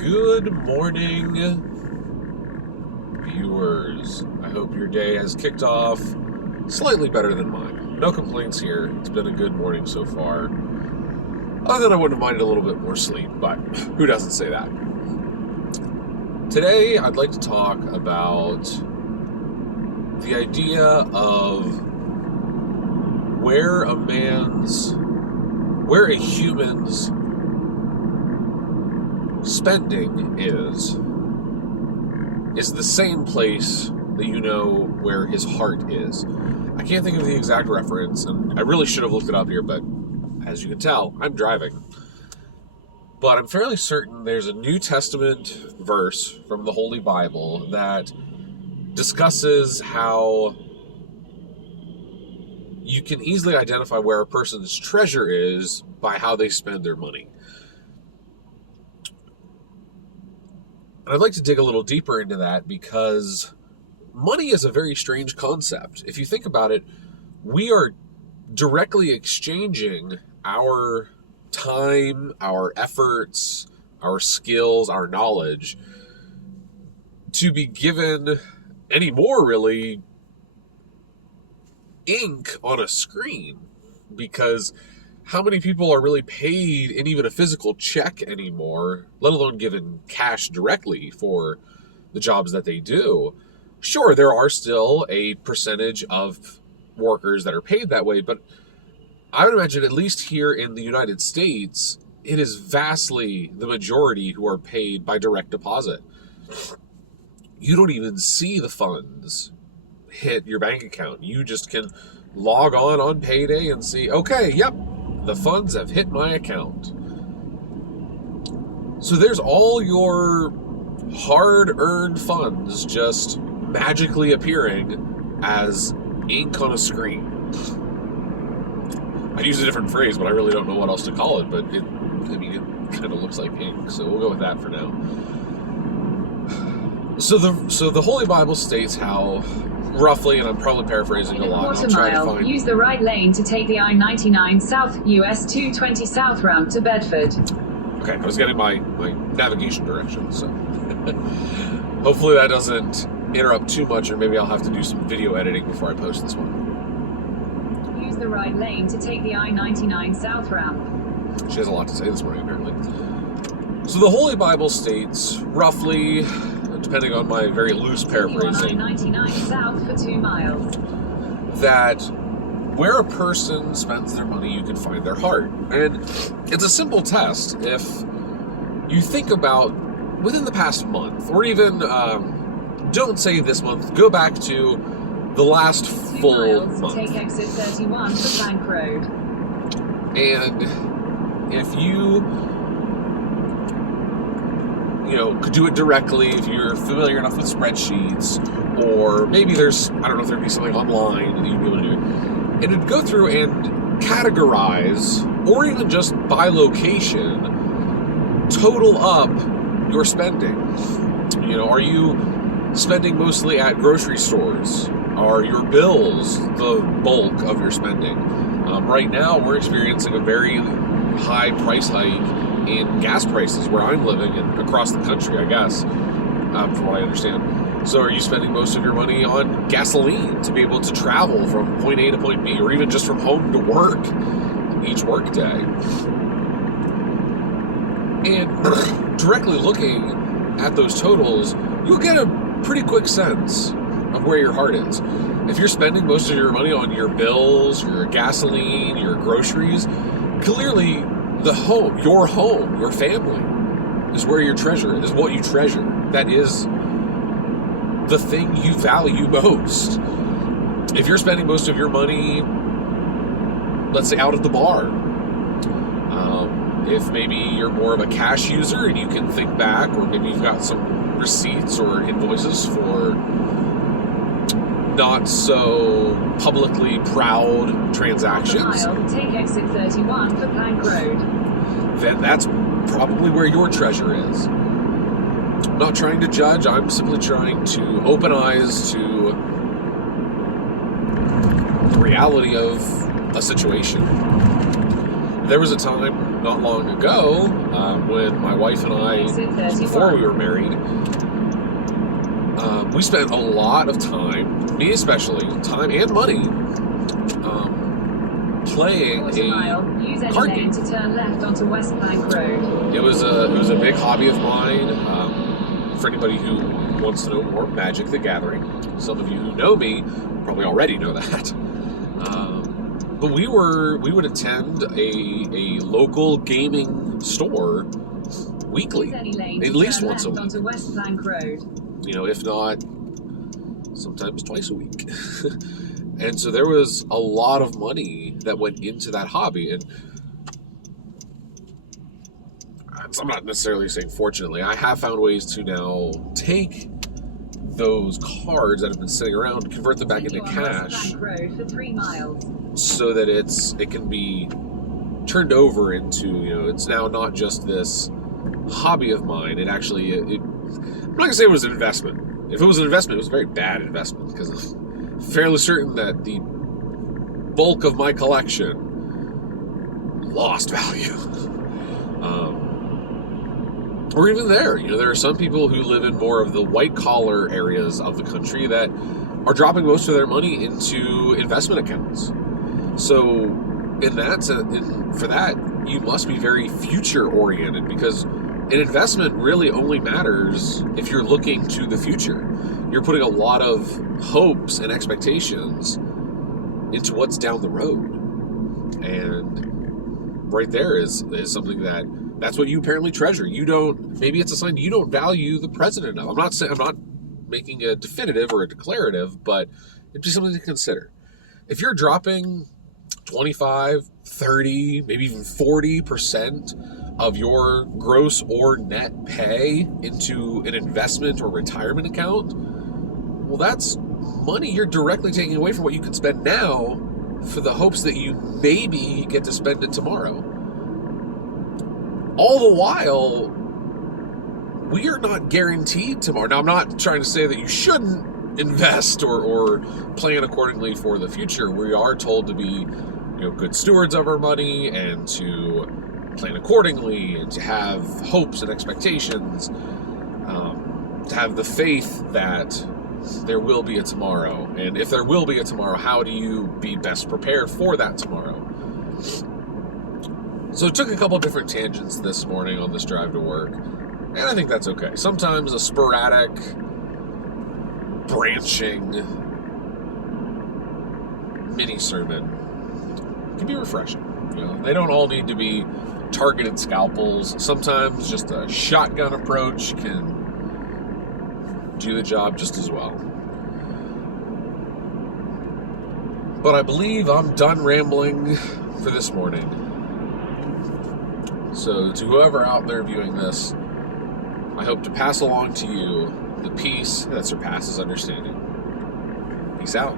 Good morning, viewers. I hope your day has kicked off slightly better than mine. No complaints here. It's been a good morning so far. Other than I wouldn't have minded a little bit more sleep, but who doesn't say that? Today, I'd like to talk about the idea of where a human's spending is the same place that you know where his heart is. I can't think of the exact reference, and I really should have looked it up here, but as you can tell, I'm driving. But I'm fairly certain there's a New Testament verse from the Holy Bible that discusses how you can easily identify where a person's treasure is by how they spend their money. And I'd like to dig a little deeper into that because money is a very strange concept. If you think about it, we are directly exchanging our time, our efforts, our skills, our knowledge to be given any more, really, ink on a screen. Because how many people are really paid in even a physical check anymore, let alone given cash directly for the jobs that they do? Sure, there are still a percentage of workers that are paid that way, but I would imagine, at least here in the United States, it is vastly the majority who are paid by direct deposit. You don't even see the funds hit your bank account. You just can log on payday and see, okay, yep, the funds have hit my account. So there's all your hard-earned funds just magically appearing as ink on a screen. I'd use a different phrase, but I really don't know what else to call it. But it kind of looks like ink, so we'll go with that for now. So the Holy Bible states how, roughly, and I'm probably paraphrasing a lot. Quarter mile, use the right lane to take the I-99 South US 220 South route to Bedford. Okay, I was getting my navigation direction, so hopefully that doesn't interrupt too much, or maybe I'll have to do some video editing before I post this one. Use the right lane to take the I-99 South route. She has a lot to say this morning, apparently. So the Holy Bible states, roughly, depending on my very loose paraphrasing, I-99 South for 2 miles, that where a person spends their money, you can find their heart. And it's a simple test. If you think about within the past month, or even, don't say this month, go back to the last 2 full miles, month. take exit 31 for Plank Road. And if you could do it directly, if you're familiar enough with spreadsheets, or maybe there's, I don't know if there'd be something online that you'd be able to do, and it'd go through and categorize, or even just by location, total up your spending. Are you spending mostly at grocery stores? Are your bills the bulk of your spending? Right now, we're experiencing a very high price hike in gas prices where I'm living and across the country, I guess, from what I understand. So are you spending most of your money on gasoline to be able to travel from point A to point B, or even just from home to work each work day? And directly looking at those totals, you'll get a pretty quick sense of where your heart is. If you're spending most of your money on your bills, your gasoline, your groceries, clearly your home, your family is where your treasure is, what you treasure. That is the thing you value most. If you're spending most of your money, let's say, out at the bar, if maybe you're more of a cash user and you can think back, or maybe you've got some receipts or invoices for not so publicly proud transactions, Take exit 31 for Plank Road. Then that's probably where your treasure is. I'm not trying to judge, I'm simply trying to open eyes to the reality of a situation. There was a time not long ago, when my wife and I, Exit 31. before we were married, we spent a lot of time, me especially, time and money, playing Quarter mile, use any card lane game. to turn left onto West Bank Road. It was a big hobby of mine. For anybody who wants to know more, Magic the Gathering. Some of you who know me probably already know that. But we would attend a local gaming store weekly, Use any lane at to least turn once a left week. onto West Bank Road. You know, if not, sometimes twice a week. And so there was a lot of money that went into that hobby. And I'm not necessarily saying fortunately, I have found ways to now take those cards that have been sitting around, convert them back into Continue on West cash Bank Road for 3 miles. so that it can be turned over into, you know, it's now not just this hobby of mine. It actually, I'm not going to say it was an investment. If it was an investment, it was a very bad investment because I'm fairly certain that the bulk of my collection lost value. Or even there, you know, there are some people who live in more of the white-collar areas of the country that are dropping most of their money into investment accounts. So, for that, you must be very future-oriented because an investment really only matters if you're looking to the future. You're putting a lot of hopes and expectations into what's down the road. And right there is something that's what you apparently treasure. Maybe it's a sign you don't value the president of. I'm not making a definitive or a declarative, but it'd be something to consider. If you're dropping 25, 30, maybe even 40% of your gross or net pay into an investment or retirement account, well, that's money you're directly taking away from what you could spend now for the hopes that you maybe get to spend it tomorrow. All the while, we are not guaranteed tomorrow. Now, I'm not trying to say that you shouldn't invest or plan accordingly for the future. We are told to be, you know, good stewards of our money and to plan accordingly and to have hopes and expectations, to have the faith that there will be a tomorrow. And if there will be a tomorrow, how do you be best prepared for that tomorrow? So it took a couple different tangents this morning on this drive to work, and I think that's okay. Sometimes a sporadic, branching mini-sermon can be refreshing. You know, they don't all need to be targeted scalpels. Sometimes just a shotgun approach can do the job just as well. But I believe I'm done rambling for this morning. So to whoever out there viewing this, I hope to pass along to you the peace that surpasses understanding. Peace out.